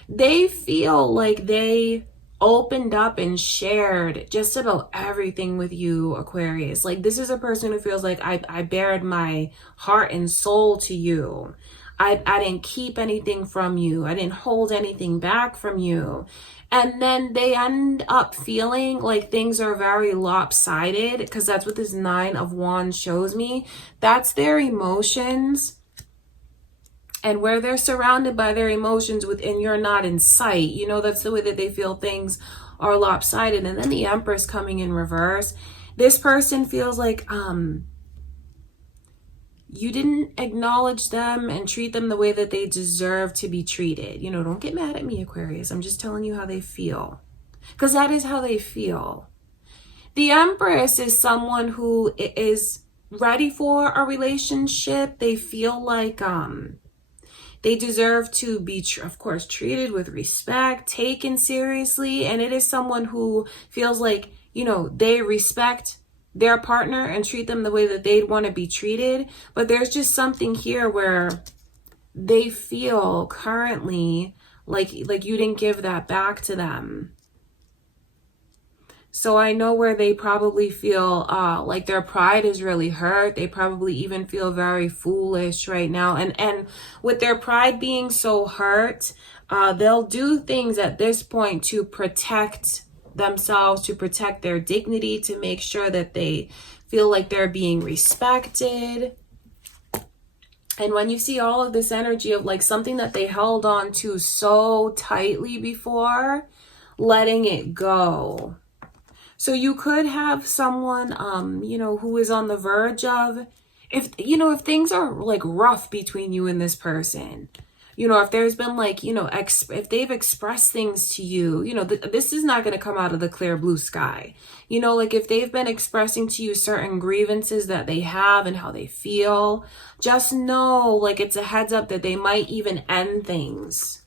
They feel like they opened up and shared just about everything with you, Aquarius. Like, this is a person who feels like I bared my heart and soul to you. I didn't keep anything from you. I didn't hold anything back from you. And then they end up feeling like things are very lopsided, because that's what this 9 of Wands shows me. That's their emotions. And where they're surrounded by their emotions within, you're not in sight. You know, that's the way that they feel things are lopsided. And then the Empress coming in reverse. This person feels like you didn't acknowledge them and treat them the way that they deserve to be treated. You know, don't get mad at me, Aquarius. I'm just telling you how they feel, because that is how they feel. The Empress is someone who is ready for a relationship. They feel like they deserve to be, of course, treated with respect, taken seriously. And it is someone who feels like, you know, they respect their partner and treat them the way that they'd want to be treated. But there's just something here where they feel currently like you didn't give that back to them. So I know where they probably feel like their pride is really hurt. They probably even feel very foolish right now. And with their pride being so hurt, they'll do things at this point to protect themselves, to protect their dignity, to make sure that they feel like they're being respected. And when you see all of this energy of like something that they held on to so tightly before, letting it go. So you could have someone, you know, who is on the verge of, if things are like rough between you and this person, you know, if there's been like, you know, if they've expressed things to you, you know, this is not going to come out of the clear blue sky. You know, like if they've been expressing to you certain grievances that they have and how they feel, just know, like, it's a heads up that they might even end things.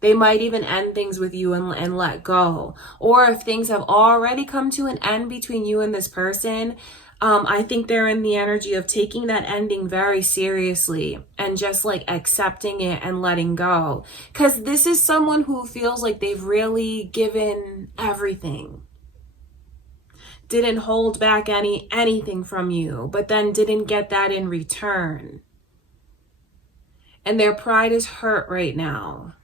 They might even end things with you and let go. Or if things have already come to an end between you and this person, I think they're in the energy of taking that ending very seriously and just like accepting it and letting go. Because this is someone who feels like they've really given everything. Didn't hold back anything from you, but then didn't get that in return. And their pride is hurt right now.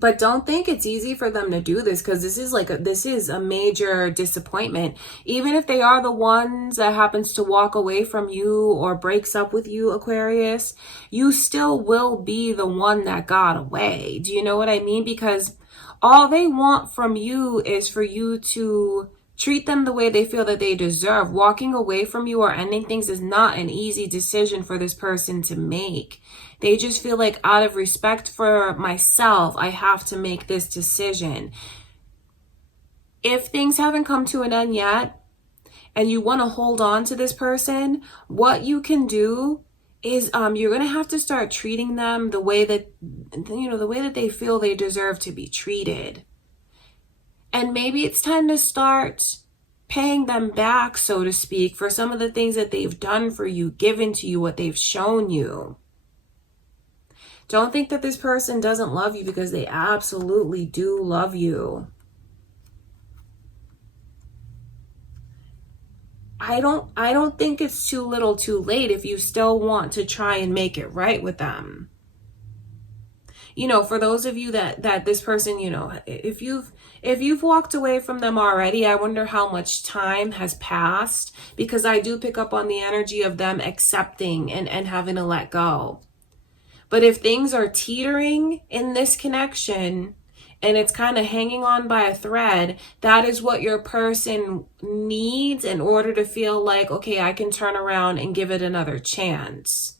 But don't think it's easy for them to do this, because this is a major disappointment. Even if they are the ones that happens to walk away from you or breaks up with you, Aquarius, you still will be the one that got away. Do you know what I mean? Because all they want from you is for you to treat them the way they feel that they deserve. Walking away from you or ending things is not an easy decision for this person to make. They just feel like, out of respect for myself, I have to make this decision. If things haven't come to an end yet and you want to hold on to this person, what you can do is you're going to have to start treating them the way that, you know, the way that they feel they deserve to be treated. And maybe it's time to start paying them back, so to speak, for some of the things that they've done for you, given to you, what they've shown you. Don't think that this person doesn't love you, because they absolutely do love you. I don't think it's too little too late if you still want to try and make it right with them. You know, for those of you that this person, you know, if you've walked away from them already, I wonder how much time has passed, because I do pick up on the energy of them accepting and having to let go. But if things are teetering in this connection and it's kind of hanging on by a thread, that is what your person needs in order to feel like, okay, I can turn around and give it another chance.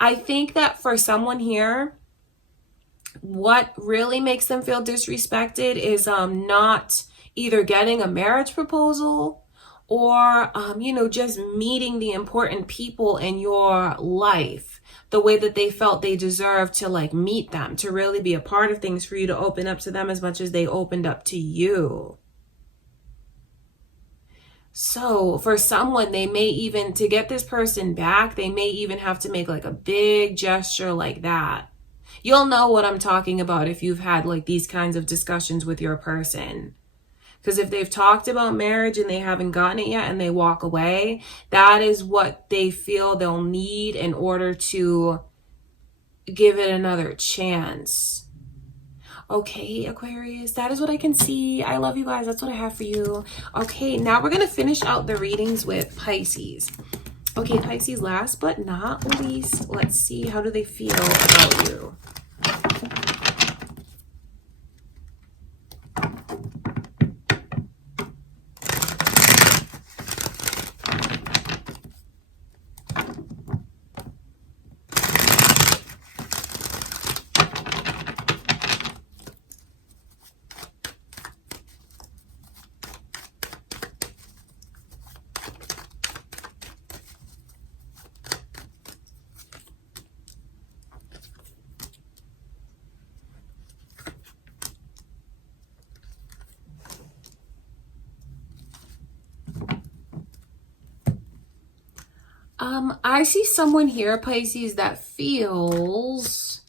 I think that for someone here, what really makes them feel disrespected is not either getting a marriage proposal or, you know, just meeting the important people in your life the way that they felt they deserved to, like, meet them, to really be a part of things, for you to open up to them as much as they opened up to you. So for someone, they may even, to get this person back, they may even have to make like a big gesture like that. You'll know what I'm talking about if you've had like these kinds of discussions with your person. Because if they've talked about marriage and they haven't gotten it yet and they walk away, that is what they feel they'll need in order to give it another chance. Okay, Aquarius, that is what I can see. I love you guys. That's what I have for you. Okay, now we're going to finish out the readings with Pisces. Okay, Pisces, last but not least, let's see, how do they feel about you? I see someone here, Pisces, that feels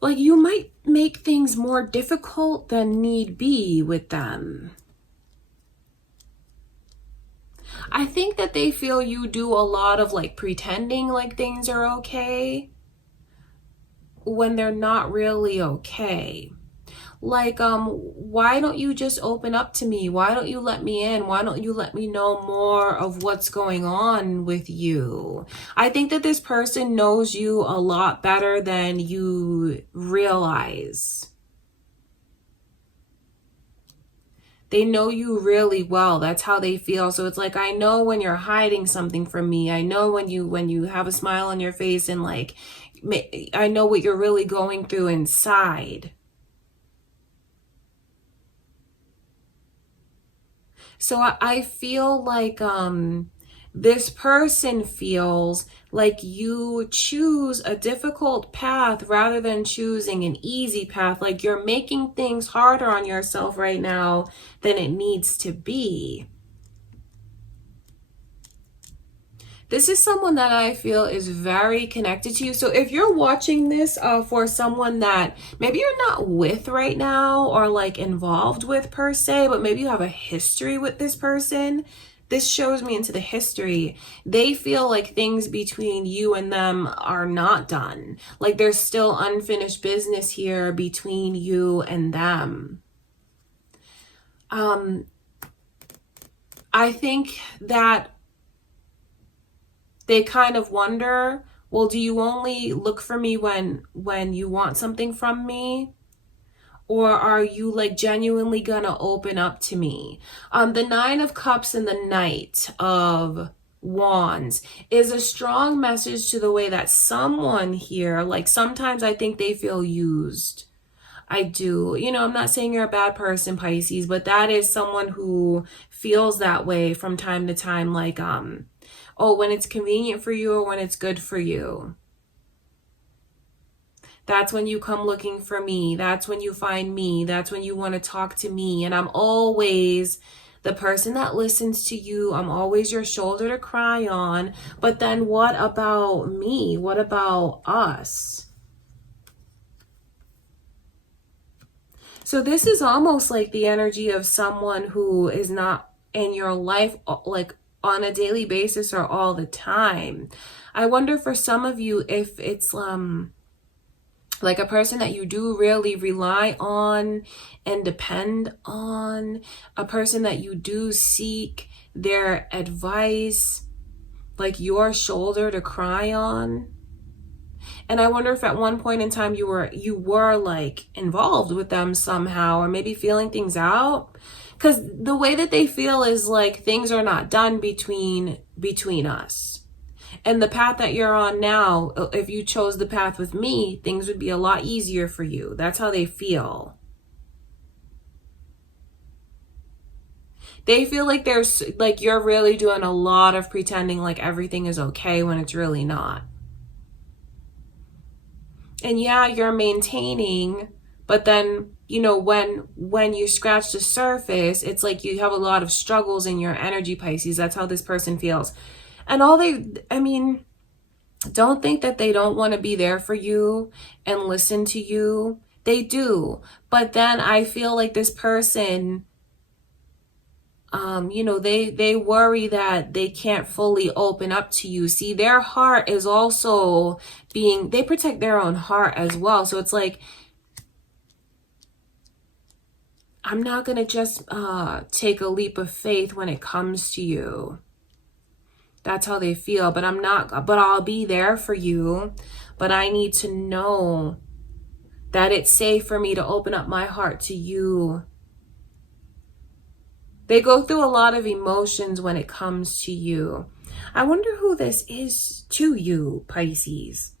like you might make things more difficult than need be with them. I think that they feel you do a lot of like pretending like things are okay when they're not really okay. Like, why don't you just open up to me? Why don't you let me in? Why don't you let me know more of what's going on with you? I think that this person knows you a lot better than you realize. They know you really well. That's how they feel. So it's like, I know when you're hiding something from me. I know when you have a smile on your face and like, I know what you're really going through inside. So I feel like this person feels like you choose a difficult path rather than choosing an easy path. Like you're making things harder on yourself right now than it needs to be. This is someone that I feel is very connected to you. So if you're watching this for someone that maybe you're not with right now or like involved with per se, but maybe you have a history with this person, this shows me into the history. They feel like things between you and them are not done. Like there's still unfinished business here between you and them. I think that they kind of wonder, well, do you only look for me when you want something from me? Or are you like genuinely gonna open up to me? The Nine of Cups and the Knight of Wands is a strong message to the way that someone here, like sometimes I think they feel used. I do. You know, I'm not saying you're a bad person, Pisces, but that is someone who feels that way from time to time, like, oh, when it's convenient for you or when it's good for you. That's when you come looking for me. That's when you find me. That's when you want to talk to me. And I'm always the person that listens to you. I'm always your shoulder to cry on. But then what about me? What about us? So this is almost like the energy of someone who is not in your life like on a daily basis or all the time. I wonder for some of you if it's like a person that you do really rely on and depend on, a person that you do seek their advice, like your shoulder to cry on. And I wonder if at one point in time you were like involved with them somehow, or maybe feeling things out. Because the way that they feel is like things are not done between us. And the path that you're on now, if you chose the path with me, things would be a lot easier for you. That's how they feel. They feel like there's like you're really doing a lot of pretending like everything is okay when it's really not. And yeah, you're maintaining, but then, you know, when you scratch the surface, it's like you have a lot of struggles in your energy, Pisces. That's how this person feels. And Don't think that they don't want to be there for you and listen to you. They do. But then I feel like this person, you know, they worry that they can't fully open up to you. See, their heart is also being, they protect their own heart as well. So it's like, I'm not going to just take a leap of faith when it comes to you. That's how they feel. But I'll be there for you. But I need to know that it's safe for me to open up my heart to you. They go through a lot of emotions when it comes to you. I wonder who this is to you, Pisces.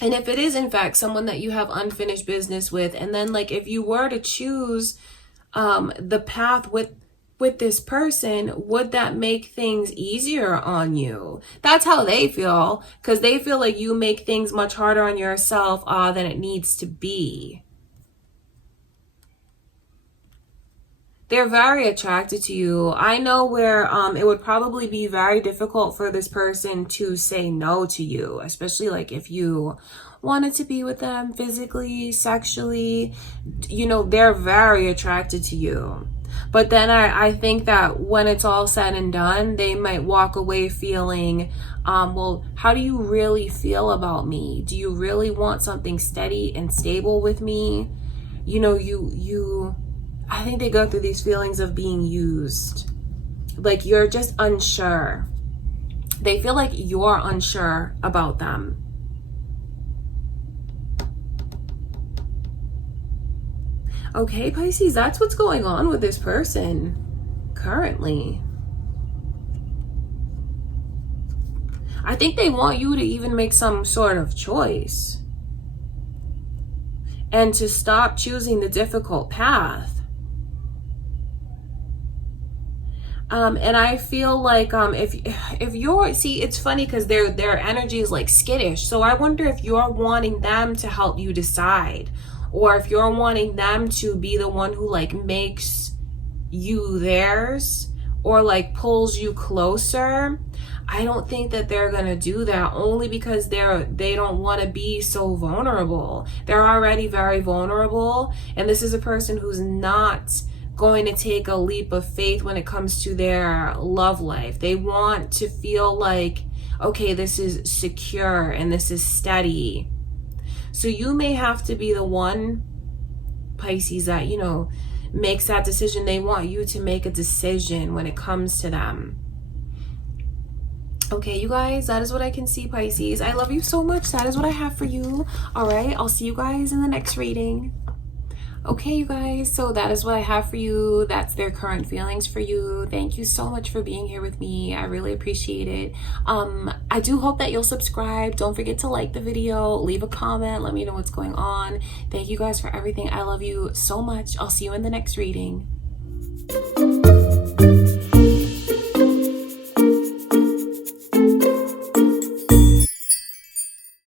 And if it is, in fact, someone that you have unfinished business with, and then like if you were to choose the path with this person, would that make things easier on you? That's how they feel, because they feel like you make things much harder on yourself than it needs to be. They're very attracted to you. I know where it would probably be very difficult for this person to say no to you, especially like if you wanted to be with them physically, sexually. You know, they're very attracted to you. But then I think that when it's all said and done, they might walk away feeling, well, how do you really feel about me? Do you really want something steady and stable with me? You know, I think they go through these feelings of being used. Like you're just unsure. They feel like you're unsure about them. Okay, Pisces, that's what's going on with this person currently. I think they want you to even make some sort of choice and to stop choosing the difficult path. And I feel like if you're, see, it's funny because their energy is like skittish. So I wonder if you're wanting them to help you decide, or if you're wanting them to be the one who like makes you theirs or like pulls you closer. I don't think that they're gonna do that, only because they don't want to be so vulnerable. They're already very vulnerable, and this is a person who's not going to take a leap of faith when it comes to their love life. They want to feel like, okay, this is secure and this is steady. So you may have to be the one, Pisces, that, you know, makes that decision. They want you to make a decision when it comes to them. Okay, you guys, that is what I can see, Pisces. I love you so much. That is what I have for you. All right, I'll see you guys in the next reading. Okay, you guys, so that is what I have for you. That's their current feelings for you. Thank you so much for being here with me. I really appreciate it. I do hope that you'll subscribe. Don't forget to like the video, leave a comment, let me know what's going on. Thank you guys for everything. I love you so much. I'll see you in the next reading.